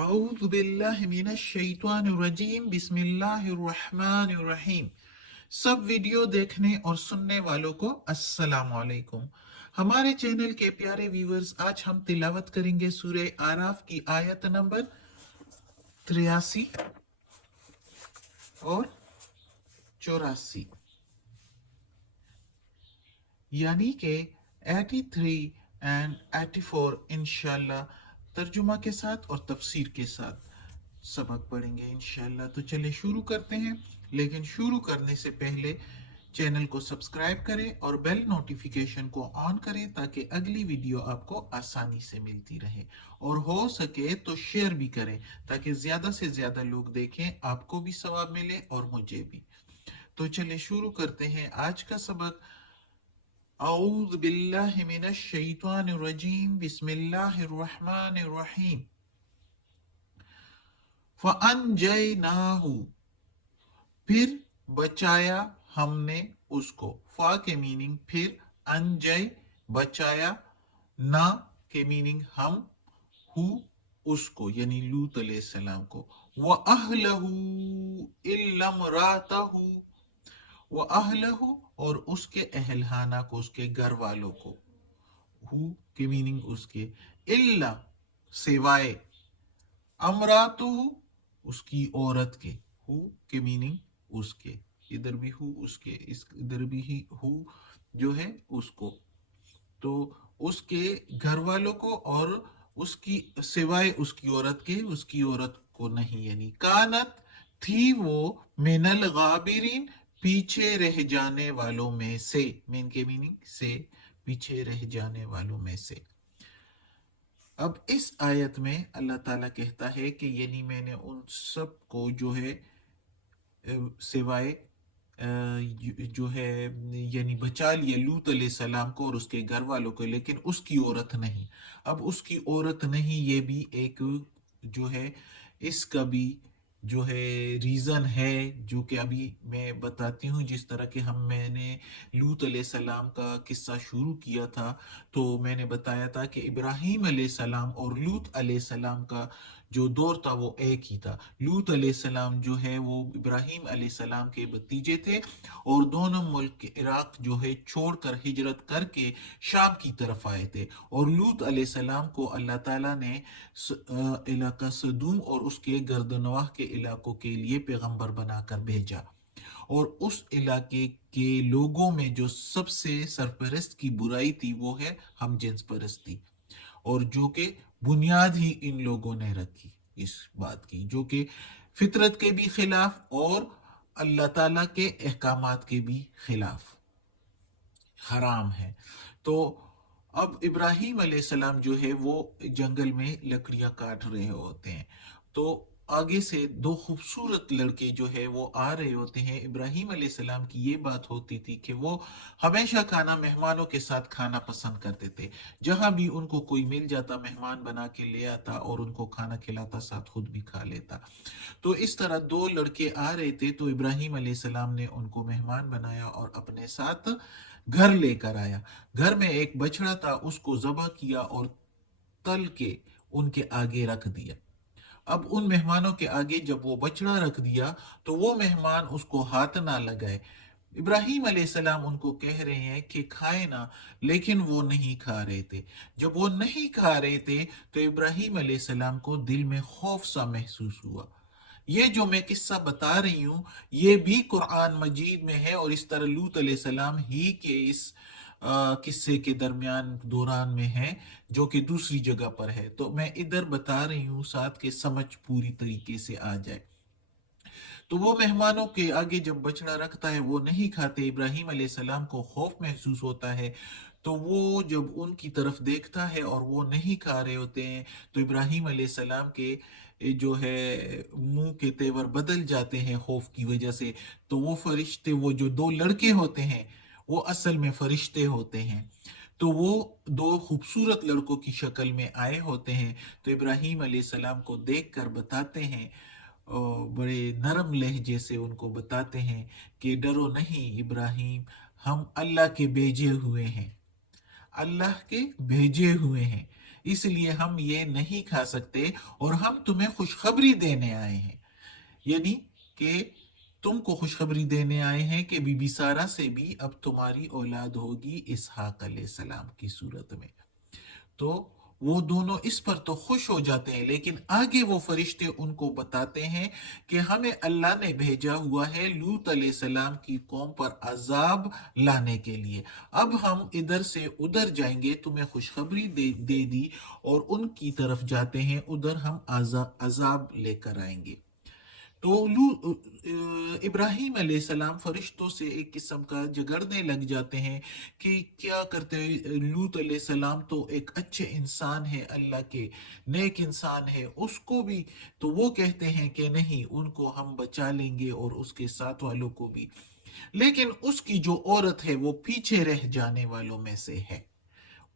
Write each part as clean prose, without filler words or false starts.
अऊज़ु बिल्लाहि मिनश शैतानिर रजीम बिस्मिल्लाहिर रहमानिर रहीम। सब वीडियो देखने और सुनने वालों को अस्सलाम वालेकुम। हमारे चैनल के प्यारे व्यूअर्स, आज हम तिलावत करेंगे सूरह आराफ की आयत नंबर 83 और 84, यानी कि 83 एंड 84 इंशाल्लाह तर्जुमा के साथ और तफसीर के साथ सबक पढ़ेंगे इंशाल्लाह। तो चलिए शुरू करते हैं, लेकिन शुरू करने से पहले चैनल को सब्सक्राइब करें और बेल नोटिफिकेशन को ऑन करें ताकि अगली वीडियो आपको आसानी से मिलती रहे, और हो सके तो शेयर भी करें ताकि ज़्यादा से ज़्यादा लोग देखें, आपको भी सवाब मिले और मुझे भी। तो चलिए शुरू करते हैं आज का सबक। औज़ु बिल्लाहि मिनश शैतानिर रजीम बिस्मिल्लाहिर रहमानिर रहीम। फ़अन्जयनाहु, फिर बचाया हमने उसको। फा के मीनिंग फिर, अनजय बचाया, ना के मीनिंग हम, हु उसको यानी लूत अलैहिस्सलाम को। व अहलहु इल्लम्रातहु, व अहलहु और उसके अहलहाना को, उसके घर वालों को। हु के मीनिंग उसके, इल्ला सिवाय, अमरातुहु उसकी औरत के, हु के मीनिंग उसके, इधर भी हु उसके, इस इधर भी ही हु जो है उसको। तो उसके घर वालों को और उसकी सिवाय उसकी औरत के, उसकी औरत को नहीं, यानी कानत थी वो मिनल गाबिरीन पीछे रह जाने वालों में से। मेन के मीनिंग से, पीछे रह जाने वालों में से। अब इस आयत में अल्लाह ताला कहता है कि यानी मैंने उन सब को जो है सिवाय जो है यानी बचा लिया लूत अलैहिस्सलाम को और उसके घर वालों को, लेकिन उसकी औरत नहीं। अब उसकी औरत नहीं, ये भी एक जो है इसका भी जो है रीज़न है, जो कि अभी मैं बताती हूँ। जिस तरह के मैंने लूत अलैहिस्सलाम का किस्सा शुरू किया था, तो मैंने बताया था कि इब्राहीम अलैहिस्सलाम और लूत अलैहिस्सलाम का जो दौर था वो एक ही था। लूत अलैहिस्सलाम जो है वो इब्राहीम अलैहिस्सलाम के भतीजे थे, और दोनों मुल्क इराक जो है छोड़कर हिजरत करके शाम की तरफ आए थे। और लूत अलैहिस्सलाम को अल्लाह ताला ने इलाका सदूम और उसके गर्दनवाह के इलाकों के लिए पैगंबर बनाकर भेजा। और उस इलाके के लोगों में जो सबसे सरपरस्त की बुराई थी वो है हम जिन्स परस्ती, और जो कि बुनियाद ही इन लोगों ने रखी इस बात की, जो कि फितरत के भी खिलाफ और अल्लाह ताला के अहकामात के भी खिलाफ हराम है। तो अब इब्राहीम अलैहिस्सलाम जो है वो जंगल में लकड़ियां काट रहे होते हैं, तो आगे से दो खूबसूरत लड़के जो है वो आ रहे होते हैं। इब्राहीम अलैहिस्सलाम की ये बात होती थी कि वो हमेशा खाना मेहमानों के साथ खाना पसंद करते थे। जहां भी उनको कोई मिल जाता मेहमान बना के ले आता और उनको खाना खिलाता, साथ खुद भी खा लेता। तो इस तरह दो लड़के आ रहे थे, तो इब्राहीम अलैहिस्सलाम ने उनको मेहमान बनाया और अपने साथ घर लेकर आया। घर में एक बछड़ा था, उसको ज़बह किया और तल के उनके आगे रख दिया। अब उन मेहमानों के आगे जब वो बछड़ा रख दिया, तो वो मेहमान उसको हाथ ना लगाए। इब्राहीम अलैहिस्सलाम उनको कह रहे हैं कि खाए ना, लेकिन वो नहीं खा रहे थे। जब वो नहीं खा रहे थे, तो इब्राहीम अलैहिस्सलाम को दिल में खौफ सा महसूस हुआ। ये जो मैं किस्सा बता रही हूँ, ये भी कुरान मजीद में है, और इस तरह लूत अलैहिस्सलाम ही के इस किस्से के दरमियान दौरान में है, जो कि दूसरी जगह पर है। तो मैं इधर बता रही हूँ साथ के समझ पूरी तरीके से आ जाए। तो वो मेहमानों के आगे जब बछड़ा रखता है, वो नहीं खाते। इब्राहीम अलैहिस्सलाम को खौफ महसूस होता है, तो वो जब उनकी तरफ देखता है और वो नहीं खा रहे होते हैं, तो इब्राहीम अलैहिस्सलाम के जो है मुंह के तेवर बदल जाते हैं खौफ की वजह से। तो वो फरिश्ते, वो जो दो लड़के होते हैं, वो असल में फरिश्ते होते हैं। तो वो दो खूबसूरत लड़कों की शक्ल में आए होते हैं। तो इब्राहीम अलैहिस्सलाम को देखकर बताते हैं, बड़े नरम लहजे से उनको बताते हैं कि डरो नहीं इब्राहिम, हम अल्लाह के भेजे हुए हैं, अल्लाह के भेजे हुए हैं। इसलिए हम ये नहीं खा सकते और हम तुम्हें खुशखबरी देने आए हैं, यानी कि तुमको खुशखबरी देने आए हैं कि बीबी सारा से भी अब तुम्हारी औलाद होगी इसहाक अलैहिस्सलाम की सूरत में। तो वो दोनों इस पर तो खुश हो जाते हैं, लेकिन आगे वो फरिश्ते उनको बताते हैं कि हमें अल्लाह ने भेजा हुआ है लूत अलैहिस्सलाम की कौम पर अजाब लाने के लिए। अब हम इधर से उधर जाएंगे, तुम्हें खुशखबरी दे दी और उनकी तरफ जाते हैं, उधर हम अजाब लेकर आएंगे। तो इब्राहिम अलैहिस्सलाम फरिश्तों से एक किस्म का झगड़ने लग जाते हैं कि क्या करते हैं, लूत अलैहिस्सलाम तो एक अच्छे इंसान है, अल्लाह के नेक इंसान है, उसको भी तो वो कहते हैं कि नहीं, उनको हम बचा लेंगे और उसके साथ वालों को भी, लेकिन उसकी जो औरत है वो पीछे रह जाने वालों में से है,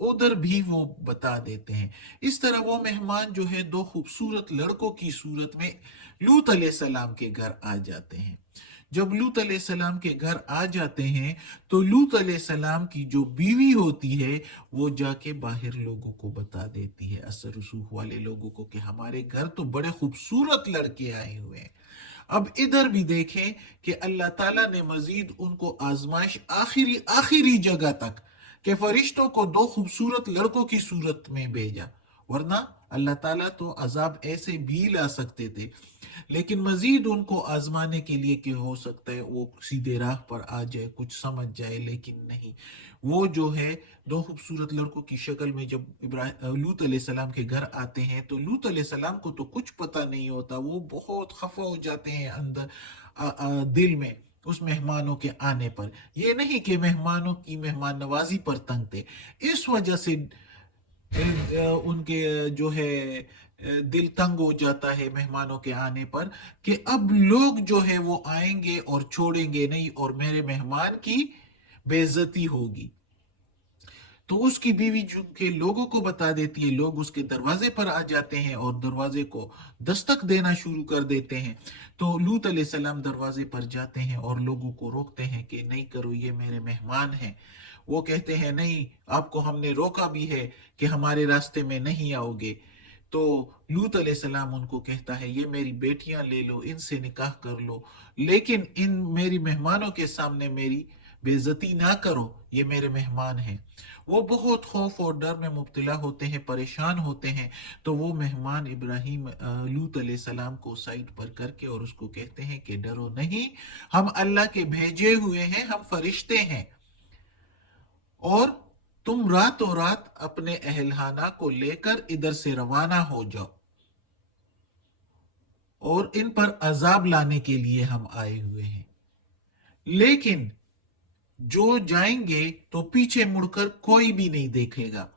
उधर भी वो बता देते हैं। इस तरह वो मेहमान जो है दो खूबसूरत लड़कों की सूरत में लूत अलैहिस्सलाम के घर आ जाते हैं। जब लूत अलैहिस्सलाम के घर आ जाते हैं तो लूत अलैहिस्सलाम की जो बीवी होती है वो जाके बाहर लोगों को बता देती है, असर रसूख वाले लोगों को, कि हमारे घर तो बड़े खूबसूरत लड़के आए हुए हैं। अब इधर भी देखें कि अल्लाह ताला ने मजीद उनको आजमाइश आखिरी आखिरी जगह तक के फरिश्तों को दो खूबसूरत लड़कों की सूरत में भेजा, वरना अल्लाह ताला तो अजाब ऐसे भी ला सकते थे, लेकिन मजीद उनको आजमाने के लिए कि हो सकता है वो सीधे राह पर आ जाए, कुछ समझ जाए, लेकिन नहीं, वो जो है दो खूबसूरत लड़कों की शक्ल में जब लूत अलैहिस्सलाम के घर आते हैं तो लूत अलैहिस्सलाम को तो कुछ पता नहीं होता, वो बहुत खफा हो जाते हैं अंदर दिल में उस मेहमानों के आने पर। ये नहीं कि मेहमानों की मेहमान नवाजी पर तंग थे, इस वजह से उनके जो है दिल तंग हो जाता है मेहमानों के आने पर, कि अब लोग जो है वो आएंगे और छोड़ेंगे नहीं और मेरे मेहमान की बेइज्जती होगी। तो उसकी बीवी जो के लोगों को बता देती है, लोग उसके दरवाजे पर आ जाते हैं और दरवाजे को दस्तक देना शुरू कर देते हैं। तो लूत अलैहिस्सलाम दरवाजे पर जाते हैं और लोगों को रोकते हैं कि नहीं करो, ये मेरे मेहमान हैं। वो कहते हैं नहीं, आपको हमने रोका भी है कि हमारे रास्ते में नहीं आओगे। तो लूत अलैहिस्सलाम उनको कहता है ये मेरी बेटियां ले लो, इनसे निकाह कर लो, लेकिन इन मेरी मेहमानों के सामने मेरी बेइज्जती ना करो, ये मेरे मेहमान हैं। वो बहुत खौफ और डर में मुब्तला होते हैं, परेशान होते हैं। तो वो मेहमान इब्राहिम लूत अलैहिस्सलाम को साइड पर करके और उसको कहते हैं कि डरो नहीं, हम अल्लाह के भेजे हुए हैं, हम फरिश्ते हैं, और तुम रातों रात अपने अहलहाना को लेकर इधर से रवाना हो जाओ और इन पर अजाब लाने के लिए हम आए हुए हैं। लेकिन जो जाएंगे तो पीछे मुड़कर कोई भी नहीं देखेगा।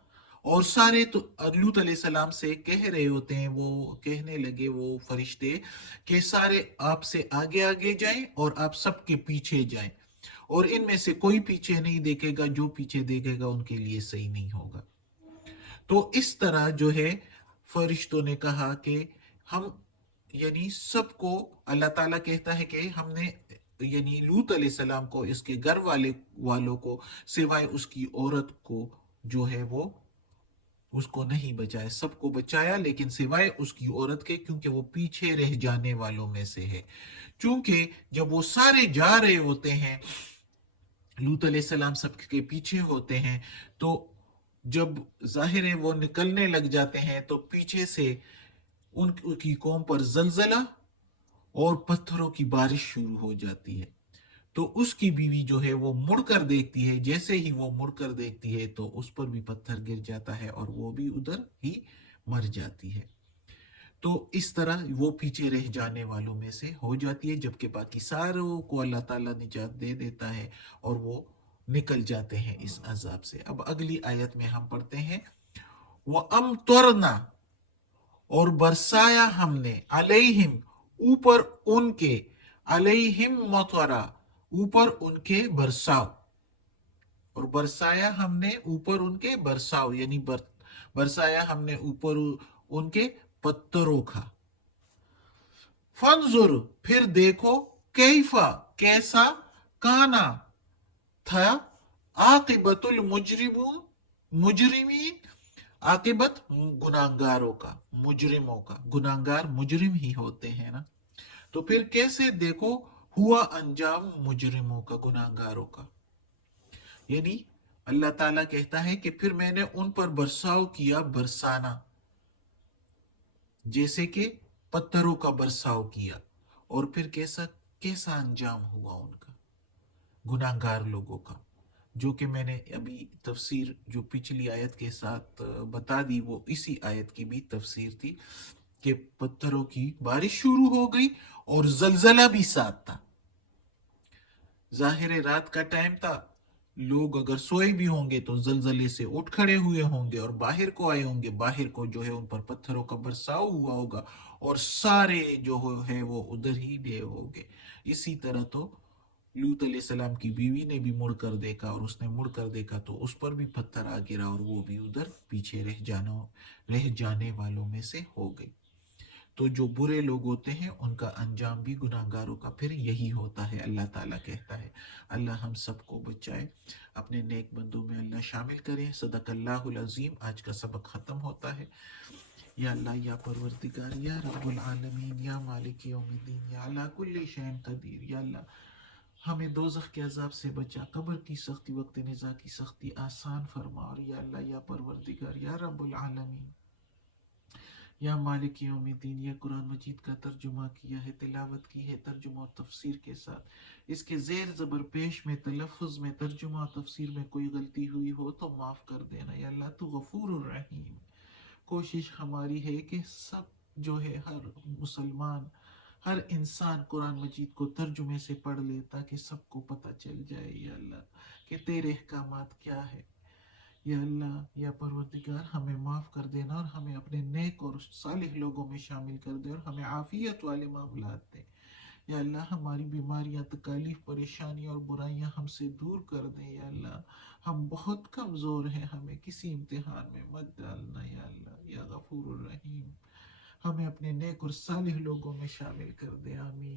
और सारे तो लूत अलैहिस्सलाम से कह रहे होते हैं, वो कहने लगे वो फरिश्ते कि सारे आपसे आगे आगे जाएं और आप सबके पीछे जाएं, और इनमें से कोई पीछे नहीं देखेगा, जो पीछे देखेगा उनके लिए सही नहीं होगा। तो इस तरह जो है फरिश्तों ने कहा कि हम, यानी सबको अल्लाह ताला कहता है कि हमने यानी लूत अलैहिस्सलाम को, इसके घर वालों को, सिवाय उसकी औरत को जो है वो उसको नहीं बचाया, सबको बचाया लेकिन सिवाय उसकी औरत के, क्योंकि वो पीछे रह जाने वालों में से है। क्योंकि जब वो सारे जा रहे होते हैं, लूत अलैहिस्सलाम सबके पीछे होते हैं, तो जब जाहिर है वो निकलने लग जाते हैं तो पीछे से उनकी कौम पर जलजला और पत्थरों की बारिश शुरू हो जाती है। तो उसकी बीवी जो है वो मुड़कर देखती है, जैसे ही वो मुड़कर देखती है तो उस पर भी पत्थर गिर जाता है और वो भी उधर ही मर जाती है। तो इस तरह वो पीछे रह जाने वालों में से हो जाती है, जबकि बाकी सारों को अल्लाह ताला निजात दे देता है और वो निकल जाते हैं इस अजाब से। अब अगली आयत में हम पढ़ते हैं, वो अमतरना, और बरसाया हमने, अलैहिम, ऊपर उनके, अलैहिम मतरा, ऊपर उनके बरसाव, और बरसाया हमने ऊपर उनके बरसाव, यानी बरसाया हमने ऊपर उनके पत्थरों का। फंजुर, फिर देखो, कैफा, कैसा, काना, था, आकिबतुल मुजरिमीन, आकिबत गुनाहगारों का, मुजरिमों का, गुनाहगार मुजरिम ही होते हैं ना, तो फिर कैसे देखो हुआ अंजाम मुजरिमों का, गुनाहगारों का। यानी अल्लाह ताला कहता है कि फिर मैंने उन पर बरसाव किया, बरसाना, जैसे कि पत्थरों का बरसाव किया, और फिर कैसा कैसा अंजाम हुआ उनका, गुनाहगार लोगों का, जो कि मैंने अभी तफसीर जो पिछली आयत के साथ बता दी, वो इसी आयत की भी तफसीर थी कि पत्थरों की बारिश शुरू हो गई और जलजला भी साथ था। जाहिर है रात का टाइम था, लोग अगर सोए भी होंगे तो जलजले से उठ खड़े हुए होंगे और बाहर को आए होंगे, बाहर को जो है उन पर पत्थरों का बरसाव हुआ होगा, और सारे जो है वो उधर ही गए होंगे। इसी तरह तो लूत अलैहिस्सलाम की बीवी ने भी मुड़ कर देखा, और उसने मुड़ कर देखा तो उस पर भी पत्थर आ गिरा, और वो भी उधर पीछे रह जाने वालों में से हो गई। तो जो बुरे लोग होते हैं उनका अंजाम भी गुनाहगारों का फिर यही होता है। अल्लाह ताला कहता है, अल्लाह हम सबको बचाए, अपने नेक बंदों में अल्लाह शामिल करे। सदकल्लाहुल अज़ीम। आज का सबक ख़त्म होता है। या अल्लाह, या परवरदिगार, या रब्बुल आलमीन, या मालिक यौमिद्दीन, या अला कुल्ली शैइन कदीर, या अल्लाह हमें दोज़ख के अजाब से बचा, कब्र की सख्ती, वक्त निज़ा की सख्ती आसान फरमा। और या अल्लाह, या परवरदिगार, या रब्बुल आलमीन, या मालिक यौमिद्दीन, ये कुरान मजीद का तर्जुमा किया है, तिलावत की है तर्जुमा और तफसीर के साथ। इसके ज़ेर ज़बर पेश में, तलफ़ुज़ में, तर्जुमा और तफसीर में कोई गलती हुई हो तो माफ़ कर देना। या अल्लाह तू गफूरुर रहीम। कोशिश हमारी है कि सब जो है हर मुसलमान, हर इंसान कुरान मजीद को तर्जुमे से पढ़ ले, ताकि सबको पता चल जाए या अल्लाह कि तेरे अहकामात क्या है। या अल्लाह, या परवरदिगार, हमें माफ़ कर देना और हमें अपने नेक और सालिह लोगों में शामिल कर दे, और हमें आफियत वाले मामलात दे। या अल्लाह हमारी बीमारियां, तकालीफ, परेशानियां और बुराइयां हमसे दूर कर दे। या अल्लाह हम बहुत कमज़ोर हैं, हमें किसी इम्तिहान में मत डालना। या अल्लाह, या गफूर रहीम, हमें अपने नेक और सालिह लोगों में शामिल कर दे। आमीन।